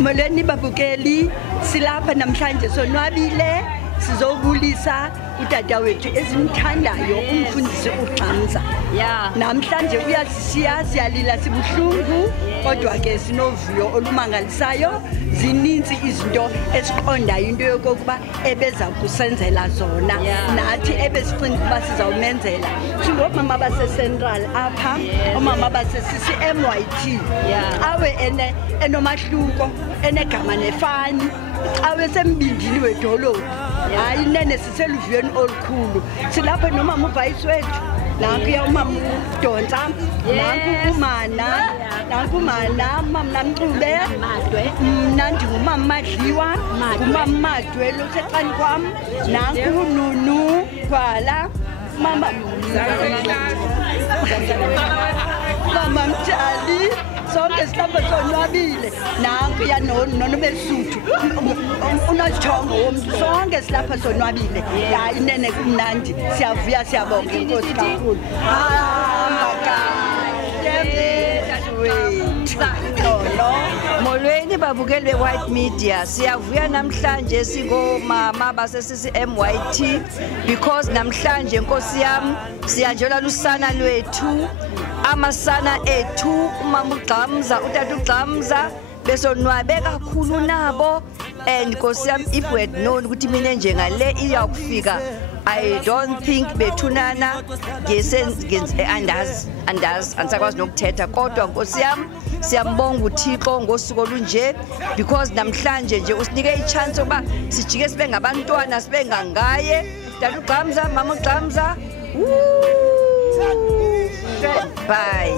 Molweni babukeli, silapha namhlanje sonwabile sizobulisa utata wethu esimthandayo umfundisi uXamza. Namhlanje uyasishiya siyalila sibuhlungu kodwa ke sinovuyo olumangalisayo. Zininzi izinto esiqondayo into yokuba ebeza kusenzela zona nathi ebesicinga ukuba sizawumenzela. Singomama base-Central apha, omama base-CCMYT. Awe enomahluko enegama nefani, awe sembindini wedolophu. Hayi nene siseluviyweni olukhulu. Silapha nomama uVayisi wethu, nankuya umama uDonsa, nanku umana, umama Namxube, mna ndingumama Madliwa, umama Madwe loseqani kwam, nanku uNunu Gwala, mama Mtshali. Sonke silapha sonwabile nankuya noNomesuthu unosithongo womntu, sonke silapha sonwabile. Hayi nene kumnandi, siyavuya siyabonga inkosi kakhulu. Molweni babukeli be-White Media, siyavuya namhlanje singomama base-CCMYT because namhlanje nkosi yam siyanjelwa lusana lwethu, amasana ethu, umama uXamza, utata uXamza besonwabe kakhulu nabo. And nkosi yam, if we had known ukuthi mina njengale iyakufika, I don't think bethunana andazi andisakwazi nokuthetha. Kodwa nkosi yam siyambonga uThixo ngosuku olunje because namhlanje nje usinike ichance yokuba sijike sibe ngabantwana sibe ngangaye tata uXamza, mama uXamza. Bye.